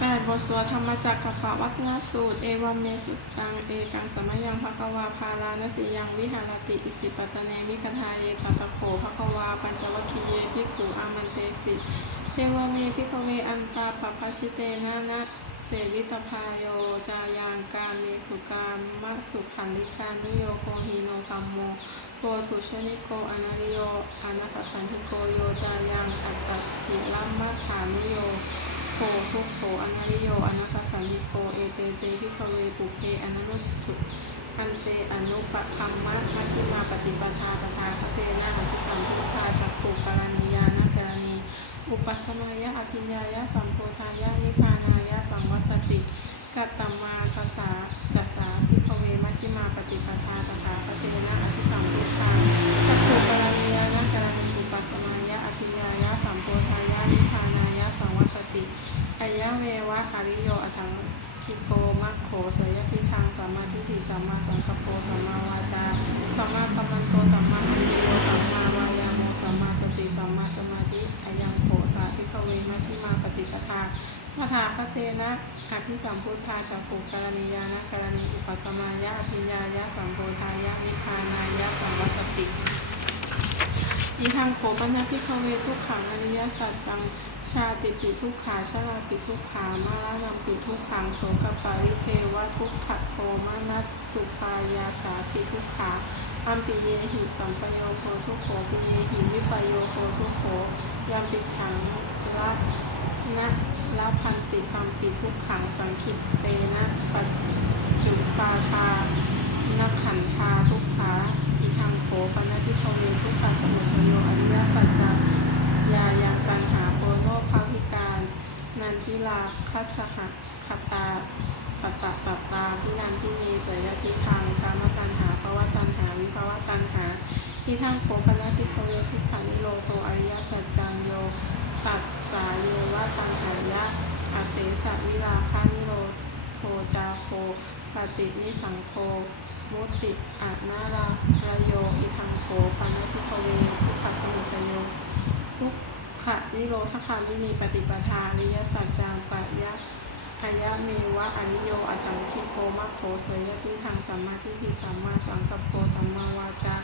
แปดบทสวดธรรมจักรกับปวัตนสูตร เอวัมเมสุตัง เอกังสมยังภะควาพาลานสียังวิหารติ อิสิปตะเนมิคทาเยตตะโขภะควา ปัญจวัคคีเยภิขุอามันเตสิเทวเมภิกเวอันตาปปะชิเตนะนะเสวิตพายโยจายางการเมสุกามมะสุขันลิกานุโยโคหิโนกัมโมโพธุชนิโกอนาริโยอนัสสันทิโกโยจายังอัตติลัมมะฐานุโย โพทุกโขอนาริโยอนัตสันติโกเอเตเตพิคเวปุเพอนันุสุอันเตอนุปคัมมะมัชิมาปฏิปทาปทาคเตนะอภิสัมพุทธาจักขุกรณียานะกรณีอุปสมายะอภิญญายะสัมโพธายะนิพพานายะสังวัตติกัตตมาภาษาจัสสาพิคเวมัชิมาปฏิปทาตถาคเตนะอภิสัมพุทธาจักขุกรณียานะกรณีอุปสมายะอภิญญายะสัมโพธายะนิพพานา อายะเววะอาริโยอัตังคิโกมัคโขเสยทิทางสัมมาทิฏฐิสัมมาสังกัปโปสัมมาวาจาสัมมากัมมันโตสัมมาอาชีโวสัมมาวายาโมสัมมาสติสัมมาสมาธิอายังโขสาภิกเวมัชิมาปฏิปทาตถาคเตนะอภิสัมพุทธาจักขุกรณียานะกรณีอุปสมายะอภิญญายะสัมโพธายะนิพานายะสัมวัตติอีทางโขปัญญาพิคเวทุกขังอริยสัจจัง ชาติปิทุกขาชราปิทุกขามาลานัมปิทุกขังโสกปาริเทวะทุกขโทมานัสสุปายาสาปิทุกขาอัมปิเยหิสัมปโยโคทุกโขปิเยหิวิปโยโคทุกโขยัมปิฉังละนะละพันติปัมปิทุกขังสังคิปเตนะปัจจุปาทานักขันธาทุกขาอีทางโขปัญญาพิคเวทุกขสมุทโยอริยสัจจยายังปัญหาโปโนภาวิการ นันทิลาคัสหะคตาปะปะปะปาพินันทินีเสยทิทางกามตันหาภวตันหาวิภวตันหาที่ทางโคปนาทิโคเวทิพานิโลโทอริยสัจจังโยตัสสายเยวะตันหายะอาเสสะวิลาคานิโรโทจาโคปฏินิสังโค มุติอะนาราระโยอิทังโคปานาทิโคเวทุกขสมุทโยทุกะนิโรธคามินีปฏิปทาอริยสัจจังปะยะอายะเมวะอนิโยอัตังคิโกมะโขเสยทิทางสัมมาทิฏฐิสัมมาสังกัปโปสัมมาวาจา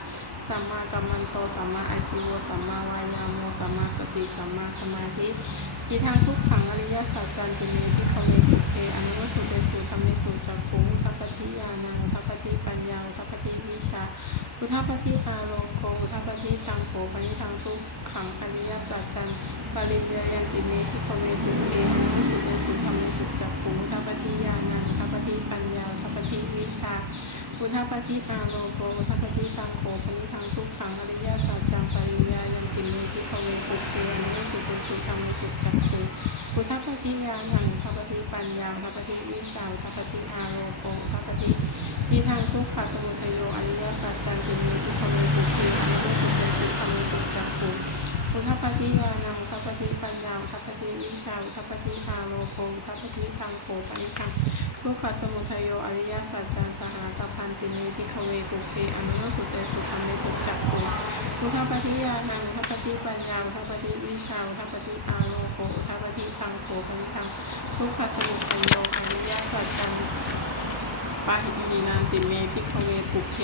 สัมมากัมมันโตสัมมาอาชีวสัมมาวายาโมสัมมาสติสัมมาสมาธิอีทางทุกขังอริยสัจจันติเมพิคเวปุเพอนุวสุเตสุธรรมเมสุจักขุงทัพปทิยานังทัพปทิปัญญาทัพปทิวิชา พุทธปฏิปาโลโกพุทธปฏิตังโขปณิทังทุกขังอริยสัจจันปริญญายันติเมพิคเมตุเอมุสุเตสุธรรมสุจักขุพุทธปฏิญาณังพุทธปฏิปัญญาพุทธปฏิวิชา พุทธปฏิอารมโกพุทธปฏิตังโขปณิทังทุกขังอริยสัจจังปริญญายันติเมพิคเวปุเอนุสุเตสุธรรมสุจักขุพุทธปฏิญาณังพุทธปฏิปัญญาพุทธปฏิวิชาพุทธปฏิอารมโกพุทธปฏิที่ทางทุกขสมุทัยโยอริยสัจจันติมีพิคเวปุเพอนุโยสุเตสุขมิสุจักขุอุทปปฏิญาณังอุทปปฏิปัญญาอุทปปฏิวิชาอุทปปฏิอาโลโกอุทปปฏิทางโขปนิทัง ทุกขสมุทัยโยอริยสัจจันตหาตพันติเมพิคเวปุเพอนุโยสุเตสุขมิสุจักขุพุทธปฏิญานังอุทปปฏิปัญญาอุทปปฏิวิชาอุทปปฏิอาโลโกอุทปปฏิพังโขปนิทังทุกขสมุทัยโยอริยสัจจันปาหิมีนานติเมพิคเวปุเพเตสุธ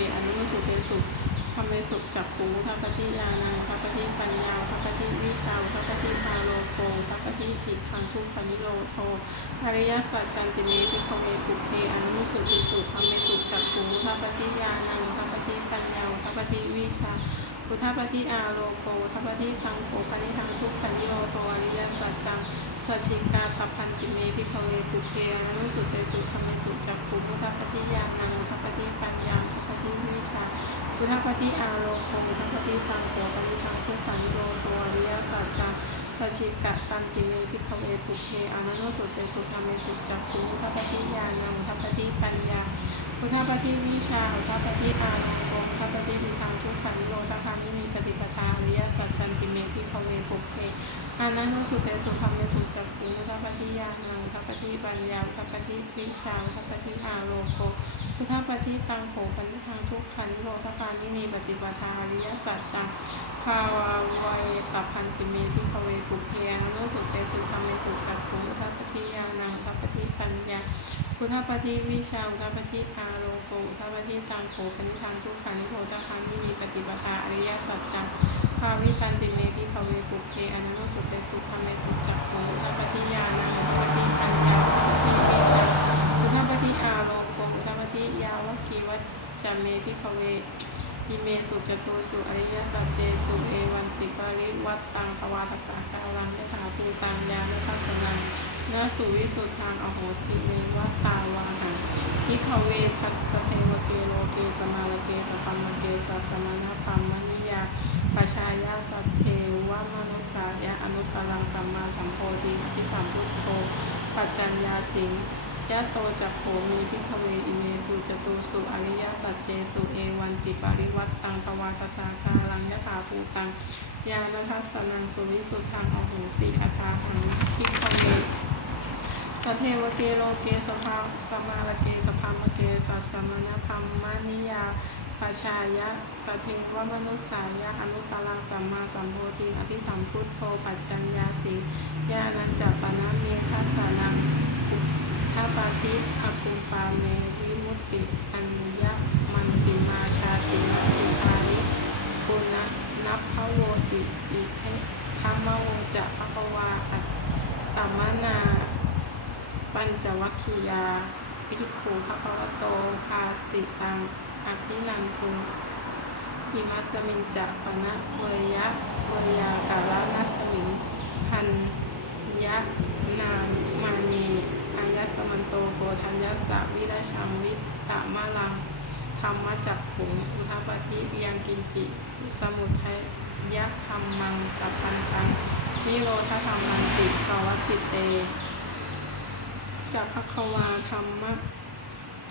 รรมสุขจักขูทัพปฏิญาณังทัพปฏิปัญญาทัพปฏิวิชาทัพปฏิพาโลโกทัพปฏิอิทังทุกขนิโรโทอริยสัจจันติเมพิกเวปุเพอนุสุเตสุธรรมสุขจักขูทัพปฏิญาณังทัพปฏิปัญญาทัพปฏิวิชาพุทธปฏิอาโลโกทัพปฏิทังโขปนิทังทุกขนิโรโทอริยสัจจังสัจิกาปพันติเมพิภเวปุเพอนุสุเตสุธรรมสุจักขุพุทธปฏิญาณังทธปฏิปัญญาทธปฏิวิชา พุทธปฏิอาโลโกพุทธปฏิตังโกปฏิทังทุกขันโรโทอริยสัจจังสัจฉิกะตันติเมพิภเวปุเพอนุสุเตสุธรรมสุจักขุพุทธปฏิญาณังพุทธปฏิปัญญาพุทธปฏิวิชาพุทธปฏิอาโลโกพุทธปฏิปิทังทุกขันิโรธคามินีปฏิปทาอริยสัจจันติเมพิภเวปุเพ อานันโนสุเตสุธรรมในสุจักขุทัพพทิยานังทัพพทิปัญญาทัพพทิวิชาทัพพทิอาโลโกพุทธปฏิตังโขปนิทางทุกขันโลทปานินีปฏิปทาอริยสัจจังภาวาวัยตพันติเมพิคเวปุเพอนันโนสุเตสุธรรมในสุจักขุทัพพทิยานังทัพปฏิปัญญา พุทธปฏิวิชาอุทธปฏิปาโลโกอุทปฏิตังโขปนิทังทุกขันิโรธคังที่มีปฏิปทาอริยสัจจังภาวิตันติเมพิขเวปุเพอนันโนสุเตสุธรรมเมสุจักโขอุทปฏิญาณอุทปฏิปัญญาอุทปฏิวิชาอุทธปฏิอาโลโกอุทปฏิยาวกีวัจจเมพิขเวอิเมสุจตุสุอริยสัจเจสุเอวันติปาริวัตตังภวาทสาการังยถาภูตังยานุปัสสนัง นสุวิสุทธังอโหสิเมวัตาวาหังพิขเวทัสสะเทวเกโลเกสมาลเกสปัมมเกสสมณปัมมนิยาปชายาสัตเทวมนุสายะอนุตรังสัมมาสัมโพธิพิสัมพุทโธปัจจัญญาสิงยะโตจักโขมีพิขเวอิเมสุจตุสุอริยสัจเจสุเอวันติปาริวัตตังปวาทสาการังยะถาภูตังยานทัสสนังสุวิสุทธังอโหสิอัฏฐาหังพิขเว สทเทวเกโลเกสภาสมาลเกสพัมเกสัสสมณพัมมานิยาปชายะสทเทวมนุสสายะอนุตตรังสัมมาสัมโพธิอภิสัมพุทโธปัจจัญญาสิญาณัญจัปปนะเมทัสสนังถ้าปาทิอกุปาเมวิมุตติอัญญมันติมาชาติมาติทานิปุณะนับพะโวติอิเทธรรมโวจะภควาอัตตมนา ปัญจวัคคียาภิกขุภควโต ภาสิตังอภินันทุอิมัสมินจะปะนะเวยะเวยากาลนัสมิงพันยะนามมานีอัญญสมันโตโกธัญญสะวิราชังวิตะมะลังธรรมจักขุงอุทปฏิเบียงกินจิ สุสมุทัยยักธรรมังสัพพันตังนิโรธธรรมันติภาวติเต จักภควาธรรมะ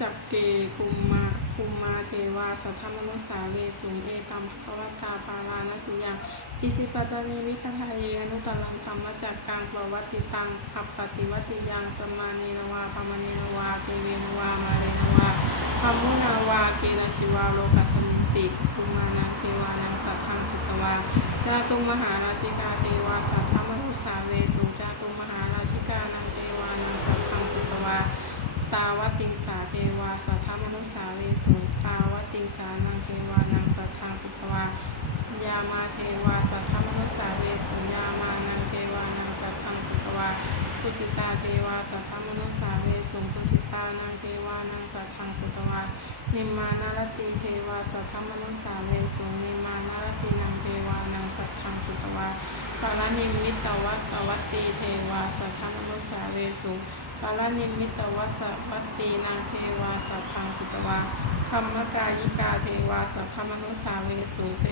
จักเกกุมมากุมมาเทวาสัทธมนุสาเวสุงเอตัมภควตาปาลานัสยังอิสิปตานีวิคทายเยอนุตตรังธรรมจักกังปวัตติตังอัปปติวัติยังสมาเนนวาพมเนนวาเทเวนวามาเรนวาพมุนาวาเกณจิวาโลกัสมิติภูมานังเทวานังสัทธังสุตวาจาตุมหาราชิกาเทวาสัทธมนุสาเวสุจาตุมหาราชิกานังเทวานังสัทธังสุตวา ตาวติงสาเทวา สัทธมนุสาเวสุตาวติงสานังเทวานังสัทธังสุตวายามาเทวา สัทธมนุสาเวสุยามานังเทวานังสัทธังสุตวาปุสิตาเทวา สัทธมนุสาเวสุปุสิตานังเทวานังสัทธังสุตวานิมานารติเทวา สัทธมนุสาเวสุนิมานารตินังเทวานังสัทธังสุตวาปารานิมิตตวัสวัตตีเทวา สัทธมนุสสาเวสุ ปารานิมิตวัสสวัตตีนางเทวาสัทธังสุตวาธรรมกายิกาเทวาสัทธมนุสสาเวสุเต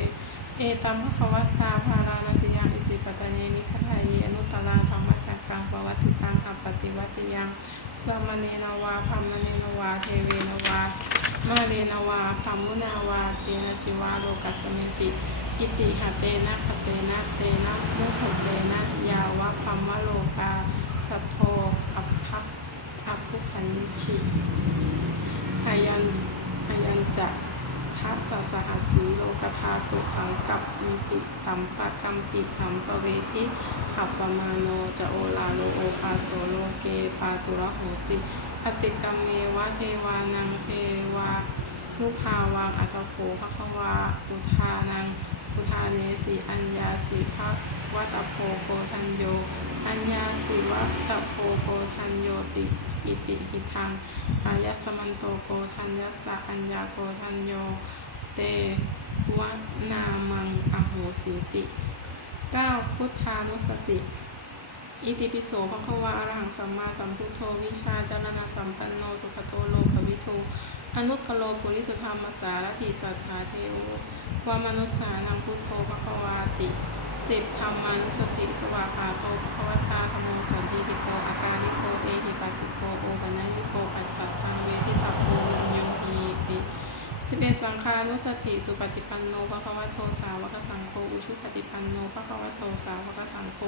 เอตัมภควตตาภาราณสยังอิสิปตเนมิคทายอนุตตรังธรรมจักกังปวัติตังอัปติวัติยังสมเนนวาพัมเนนวาเทเวนวามาเรนวาพัมมุนาวาเจนะจิวาโลกัสสมิติอิติหะเตนะคเตนะเตนะมุขเตนะยาวะพัมมะโลกาสัทโทอัพพัก อัพพุขันชิอายันอายันจะทัสสะสหัสีโลกธาตุสังกับมีปิสัมปะกัมปิสัมปเวทิขับปมาโนจะโอลาโลโอปาโสโลเกปาตุระโหสิอติกรรมเมวะเทวานังเทวานุภาวังอัตโภภควาอุทานังอุทาเนสีอัญญาสีภะวัตโพโกทันโย อัญญาสีวัตโพโกทันโยติอิติหิทังอายสมันโตโกทัญญสสะอัญญาโกทัญโยเตวนามังอโหสีติ 9. พุทธานุสติ อิติปิโสภะควะอะระหังสัมมาสัมพุทโธวิชาจารณะสัมปันโนสุขโตโลภวิโทอนุตตโลปุริสธรรมสารถิสัทธาเทโอวามนุสสานังพุทโธภะควาติ สิบธรรมานุสติสวากาโตภะคะวตาธรรมโมสันติทิโกอาการิโกเอหิปัสสิโกโอปัญญิโกปัจจัตตังเวทิตาโพวิญโยหีติสิบเอ็ดสังฆานุสติสุปฏิปันโนภะคะวะโตสาวกสังโฆอุชุปฏิปันโนภะคะวะโตสาวกสังโฆ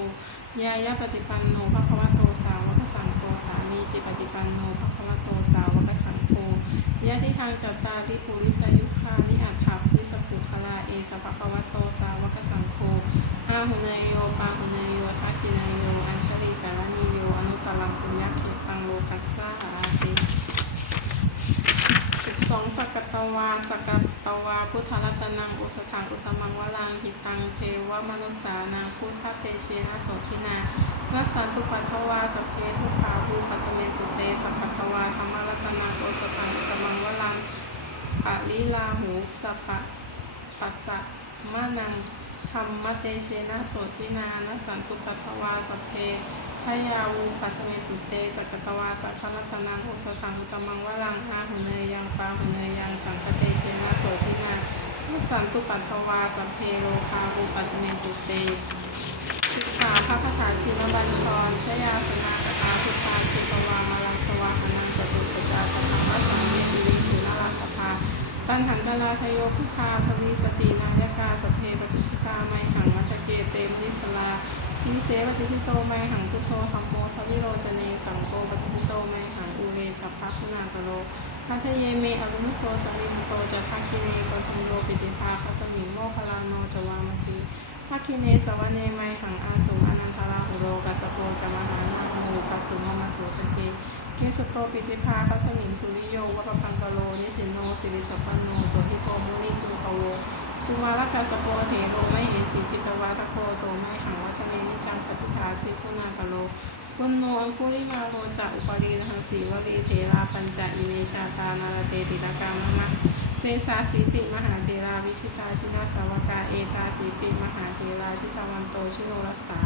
ยายะปฏิปันโนภะคะวะโตสาวกสังโฆสามีจิปฏิปันโนภะคะวะโตสาวกสังโฆยะทิทางจัตตาริปุริสยุคานิอัฏฐาปุริสปุคลาเอสะภะคะวะโตสาวกสังโฆอาหุเนยโยปาหุเนยโยทักขิเนยโยอัญชลีกาลนิโยอนุตตรังปุญญเขตังโลกัสสะอาติสิบสองสักตวาสักตวาพุทธรัตนังอุสถังอุตมังวลังหิตังเทวมนุสานังพุทธเตเชนะโสทินานัสสันตุปัทวาสเพทุกขาภูปัสเมตเตสักกตวาธรรมรัตนังอุสถังอุตมังวลังปะลิลาหู สัพพะปัสสะมานังธรรมเตเชนะโสทินานะสันตุปัทถวาสพเพพยาวูปัสเมตุเตจักตวาสัคคลัตนังอุสถังอุตมังวรังอาหุเนยยังปาหุเนยยังสังคเตเชนะโสทินานะสันตุปัทถวาสพเพโลคาวูปัสเมตุเตศึกษาพระคาถาชินบัญชรชยาสนากถาพุทธาชิตวามาลังสวาหนังจตุสจาสนังวัสังเมตุลิชินาราสภา ตันหันตลาทโยพุทาทวีสตินายกาสเพปฏิทิตาไมหังมัจเกเตมนิสลาสีเสปฏิทิโตไมหังพุทโธธรรมโมทวิโรจเนสังโฆปฏิทิโตไมหังอุเรสัพพะคุณากโรพัทเยเมอรุนุโตสมิมโตจะภาคิเนกทุมโรปิติภาคัสมิโมคลาโนจวามติภาคิเนสวเนไมหังอาสุอนันทราหุโรกัสโปจะมหานามูปัสุมมาสุตเก เกสโตปิติภาคัสมิงสุริโยวัปพังกโล นิสินโนสิริสัพพนโนโสทิโตมุนิคุโวกุมารกัสโปเถโรไมเหสีจิตวาทโคโสไม่หังวัฒเนนิจังปฏิทาสิคุณากโลปุณโนอังคุลิมาโรจะอุปรีหังสีวรีเทราปัญจอิเมชาตานาราเตติตากามะมะเซสาสีติมหาเทราวิชิตาชินาสาวกาเอตาสีติมหาเทราชิตาวันโตชิโนรัสสา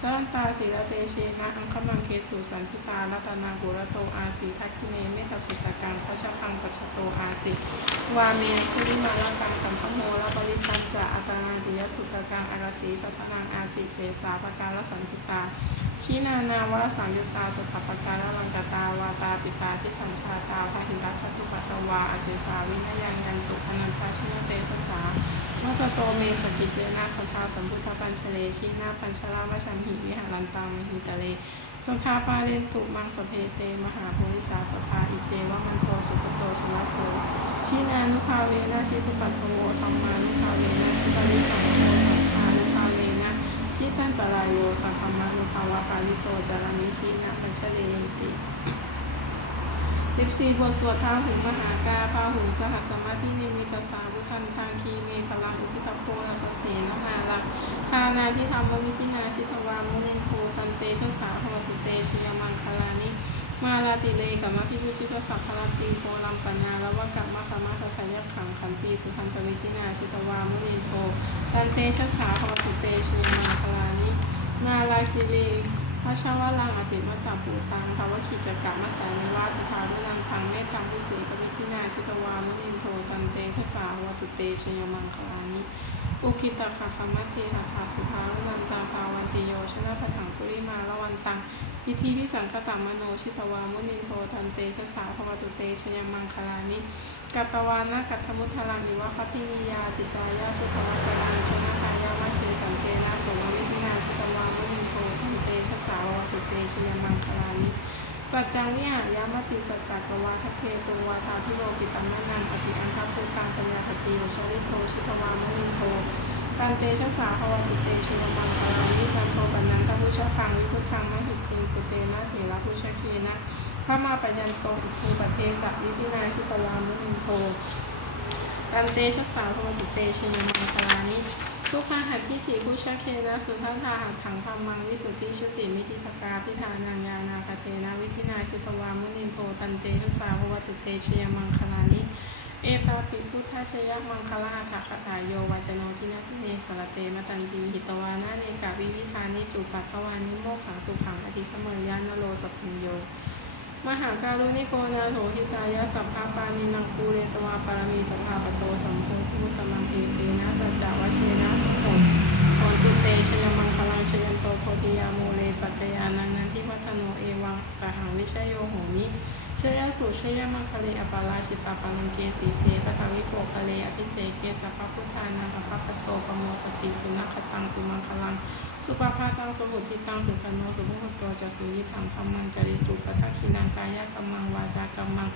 ชลันตาสีละเตเชนะอังคมังเคสุสันทิตารัตนากุระโตอาสีทักขิเนเมตสุตกังพชพังปัจจโตอาสิวาเมียคุลิมาลกังสัมพโมระปริปัญจะอัตนาติยสุตกังอารสีสัทนังอาสิเสสาปการสันทิตาชีนานาวรสังยุตตาสถาปการลังกตาวาตาปิตาที่สัญชาตาพหิรัชตุปัตตวาอเสสาวินยังยันตุอนันทาชินเตภาษา มัสโตเมสกิจเจนาสทาสัมพุทธปัญชเลชีนาปัญชรามชันหิวิหารันตังมหิตะเลสทาปาเรนตุมังสเพเต มหาโพธิสาสภาอิเจวะมันโตสุตโตสุนัโทชีนานุภาเวนะชิตุปัตโทธรรมานุภาเวนะชิปาริสังโฆสังฆานุภาเวนะชิตันตรายโยสังคมานุภาวะปาลิโตจารามิชีนาปัญชเลนติ สิบสี่บทสวดพาหุมหากาพาหุสหัสมาพินิมิตสาวุทันตังคีเมพลังอุทิตโพลสเสนหาลักทานาที่ทำววิธินาชิตวามุนินโทตันเตชะสาภวตุเตชยมังคลานิมาลาติเลกัมมะพิพุจิตสัพพลาตีโพลัมปนาละวะกัมมะกัมมะตถายักขังขันตีสุขันตวิธินาชิตวามุนินโทตันเตชะสาภวตุเตชยมังคลานินาลาคิรี ระชาวลังอติมัตตาปูตังภาวขิจกะมัสสานิวาสภาวินังทังเมตตังพิเศษกวิธินาชิตวามุนินโทตันเตชะสาวตุเตชยมังคลานิอุคิตะขะขมัตติหัตถาสุภาวินันตังทาวันติโยชนะปะถังปุริมาละวันตังพิธีพิสังคตังมโนชิตวามุนินโทตันเตชะสาภวตุเตชยมังคลานิกัตตวานะกัตถมุทธลังอิวะคัพินิยาจิจายาจุตวะจรังชนะกายามาเชสันเตนะโสมวิธินาชิตวามุนินโทตันเตชะ สุเตชยมังคลานิสัจจังวิหารยามติสัจจกวาทเพตุวาทาพิโรปิตัมมะนังอติอันทภูตังปัญญาปฏิโยชริโตชิตวามุนินโทตันเตชะสาภวตุเตชยมังคลานิตันโทปันนันตพุชคังวิพุทธังมหิทิงปุเตนะเถระพุชคีนะพระมาปัญญโตอิภูปเทสะวิธินาชิตวามุนินโทตันเตชะสาภวตุเตชยมังคลานิ ทุกขาหัตถิถิผู้ชเคนะสุทันทาหัตถังธรรมังวิสุทธิชุติมิทิปกาพิธานังญานาคาเทนะวิธินาชิตวามุนินโทตันเตชะสาภวตุเตชยมังคลานิเอตาปิพุทธชยมังคลาหัตถคถาโยวาจโนทินาทิเนสารเตมตันทีหิตวานาเนกาวิวิธานิจุปัทวานิโมขังสุขังอธิขเมยยานโลสพุญโย มหาการุณิโกนาโถหิตายะสัพพาปานีนังปูเรตวาปารมีสัพพาปโตสัมโพธิมุตตมังเอเตนะสัจจาวเชนะสัพพนโอนตุเตชยมังคลังชยันโตโพธิยาโมเลสัจยานังนันทิวัฒโนเอวังตหังวิชยโยโหมิ ชยสุชยมังคะเลอปาราชิตาปังเกสีเสปทาวิโกคะเลอภิเสเกสัพพพุทธานังอภัปโตปโมทติสุนัขตังสุมังคลัง สุปภาตังสุหุทิตังสุขโนสุภุตโตจัสุยิทังธรรมังจริสุปทักขินังกายกัมมังวาจากัมมัง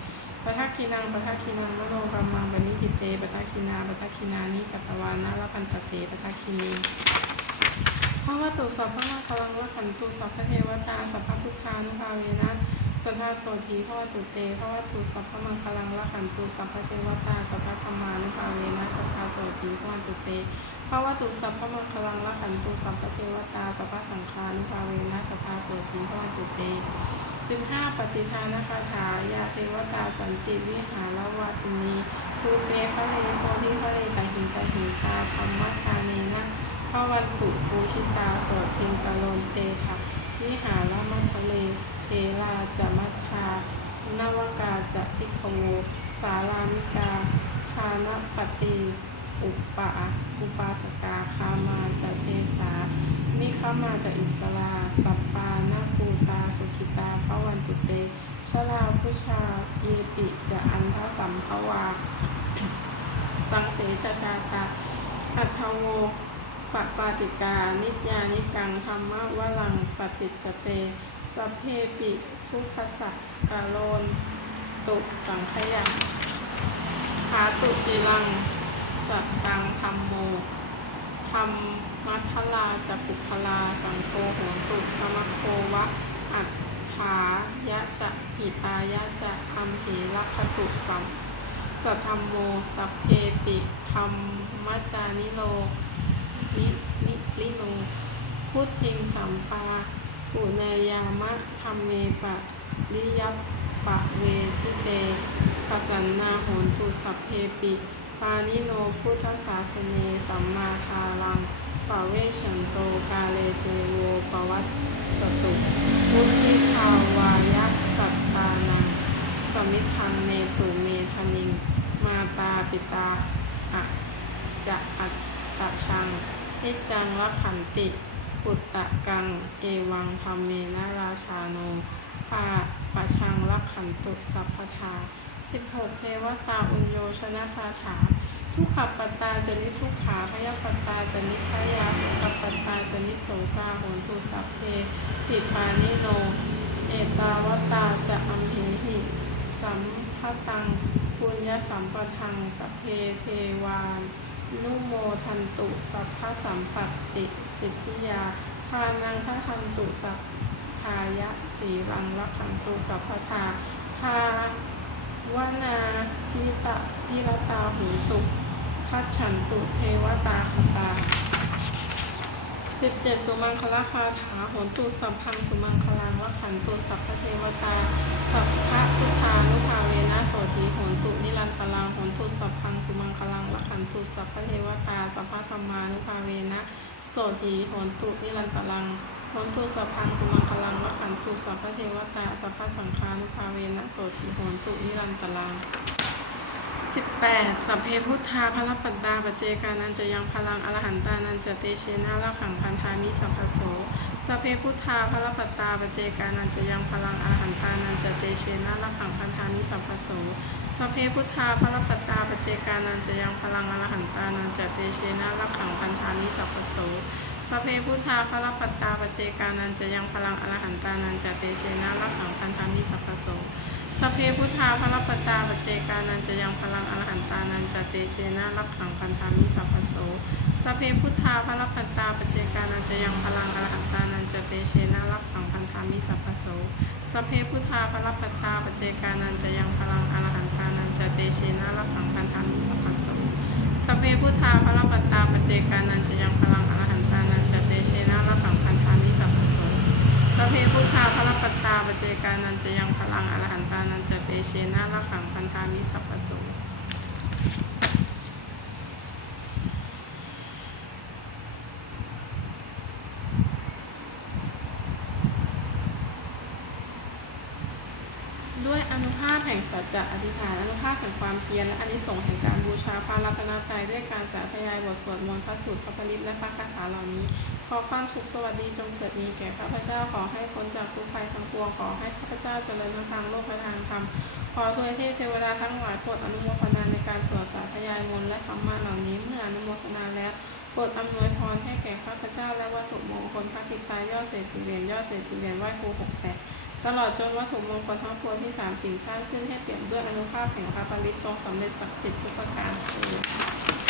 ปทักขินังปทักขินังมโนกัมมังปณิทิเตปทักขินาปทักขินานิกัตวานะละพันตเตปทักขินีพระวตุสัพพะมาคลังวะขันตุสัพพเทวตาสัพพพุทธานุภาเวนะ สัทธาโสธีพระวัตุเตพระวัตุสัพพมังคลังละขันตุสัพพเทวตาสัพพธรรมานุภาเวนะสัทธาโสธีพระวัตุเตพระวัตุสัพพมังคลังละขันตุสัพพเทวตาสัพพสังฆานุภาเวนะสัทธาโสธีพระวัตุเตสิบห้าปฏิทานคาถายาเทวตาสันติวิหารวาสินีทูเปคะเลโพธิคะเลตหิตหิตาธรรมทาเนนะพระวันตุปูชิตาโสทิงกะโลนเตถะวิหารมัทะเล เทราจะมัชชานวกาจะพิกโวสารามิกาทานปฏิอุปปะอุปาสกาคามาจะเทสา นิคามาจะอิสลา สัปปานาปูตา สุขิตาพระวันตุเต ชลาพุชาเยปิจะอันทสัมภวา สังเสจชาตาอัทโวปปาติกา นิยานิกังธรรมวลังปฏิจเต สัพเพปิทุกขสักกาโลนตุสังขยังหาตุจิลัง สัตตังธรรมโมธรรมมัทลาจักุพลา สังโฆโหตุสมะโควะ อัฏฐายะจะหิตายะจะธรรมเหรักขตุสัมสัทธรรมโม สัพเพปิธรรมมัจจานิโลนินิลิโนพุทธิงสัมปา ปุเนยามะธรรมเมปะริยัปปะเวทิเตปสันนาโหนตุสัพเพปิ ปานิโนพุทธศาสเนสัมมาทารังปะเวชันโตกาเลเทโวปวัตสตุพุทธิภาวายัสัตตานังสมิทังเนตุเมธนิง มาตาปิตาอะจะอัตตะชังนิจจังละขันติ ปุตตะกัง เอวังธรรมเมนาราชาโนปาปะชังละขันตุสัพพทาสิบหกเทวตาอุญโยชนะคาถา ทุกขปตตาจนิทุกขาพยปตตาจนิพยาสุขปตตาจนิโสกาโหนตุสัพเพปิปานิโน เอตาวตาจะอัมเหหิ สัมภตังปุญญสัมปทังสัพเพเทวาน นุโมทันตุสัพพะสัมปัตติสิทธิยาทานังททันตุสัพทายะสีรังรักขันตุสัพพทาทาวนาพิตะพิรตาหูตุคัจฉันตุเทวตาคตา สิบเจ็ดสุมังคลคาถาโหนตุสัพพังสุมังคลังวัขันตุสัพพเทวตา สัพพะพุทธานุภาเวนะโสธีโหนตุนิรันตลังโหนตุสัพพังสุมังคลังวัขันตุสัพพเทวตา สัพพะธรรมานุภาเวนะโสธีโหนตุนิรันตลังโหนตุสัพพังสุมังคลังวัขันตุสัพพเทวตา สัพพะสังฆานุภาเวนะโสธีโหนตุนิรันตลัง 18. สัพเพพุทธาพระปัตตาปเจกานันจะยังพลังอรหันตานันจะเตเชนะละขังพันธามิสัพพโสสัพเพพุทธาพระปัตตาปเจกานันจะยังพลังอรหันตานันจะเตเชนะละขังพันธามิสัพพโสสัพเพพุทธาพระปัตตาปเจกานันจะยังพลังอรหันตานันจะเตเชนะละขังพันธามิสัพพโสสัพเพพุทธาพระปัตตาปเจกานันจะยังพลังอรหันตานันจะเตเชนะละขังพันธามิสัพพโส สพเพพุทธาพระปตาปจเจกานันจะยังพลังอรหันตานันจะเตเชนะรักขังพันธามิสัพโสสพเพพุทธาพระปตาปจเจกานันจะยังพลังอรหันตานันจะเตเชนะรักขังพันธามิสัพโสสพเพพุทธาพระปตาปจเจกานันจะยังพลังอรหันตานันจะเตเชนะรักขังพันธามิสัพโสสพเพพุทธาพระปตาปจเจกานันจะยังพลัง สัพเพพุทธาพระปัตตาปเจกานันจะยังพลังอรหันตานันจะเตเชนะละขังพันธามิสัพพโสด้วยอนุภาพแห่งสัจจะอธิษฐานอนุภาพแห่งความเพียรและอนิสงส์แห่งการบูชาพระรัตนตรัยด้วยการสาธยายบทสวดมนต์พระสูตรพระปริตและพระคาถาเหล่านี้ ขอความสุขสวัสดีจงเกิดมีแก่ข้าพเจ้าขอให้พ้นจากทุกภัยทั้งปวงขอให้ข้าพเจ้าเจริญในทางโลกและทางธรรมขอทวยเทพเทวดาทั้งหลายโปรดอนุโมทนาในการสวดสาธยายมนต์และธรรมะเหล่านี้เมื่ออนุโมทนาแล้วโปรดอำนวยพรให้แก่ข้าพเจ้าและวัตถุมงคลพระกิตตายอดเศรษฐีเหรียญยอดเศรษฐีเหรียญไหว้ครูหกแปดตลอดจนวัตถุมงคลทั้งปวงที่สามสิ่งสร้างขึ้นให้เปลี่ยนด้วยอนุภาพแห่งพระปริตจงสำเร็จศักดิ์สิทธิ์ทุกประการเถิด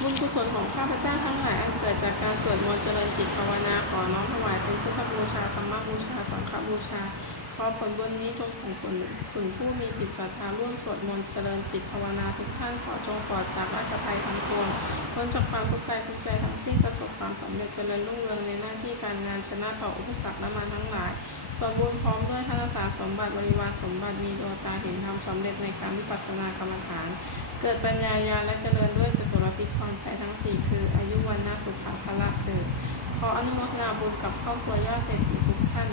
บุญกุศลของข้าพเจ้าทั้งหลายอันเกิดจากการสวดมนต์เจริญจิตภาวนาขอน้อมถวายเป็นพุทธบูชาธรรมบูชาสังฆบูชาขอผลบุญนี้จงส่งผลถึงผู้มีจิตศรัทธาร่วมสวดมนต์เจริญจิตภาวนาทุกท่านขอจงปลอดจากราชภัยทั้งปวงพ้นจากความทุกข์กายทุกใจทั้งสิ้นประสบความสำเร็จเจริญรุ่งเรืองในหน้าที่การงานชนะต่ออุปสรรคและมาทั้งหลายสมบูรณ์พร้อมด้วยทัศาสมบัติบริวารสมบัติมีดวงตาเห็นธรรมสำเร็จในการวิปัสสนากรรมฐาน กิดปัญญายาและเจริญด้วยจตุรพิพรชัยทั้งสี่คือ อายุวันนาสุขาภละเถิดขออนุโมทนาบุญกับครอบครัวยอดเศรษฐีทุกท่าน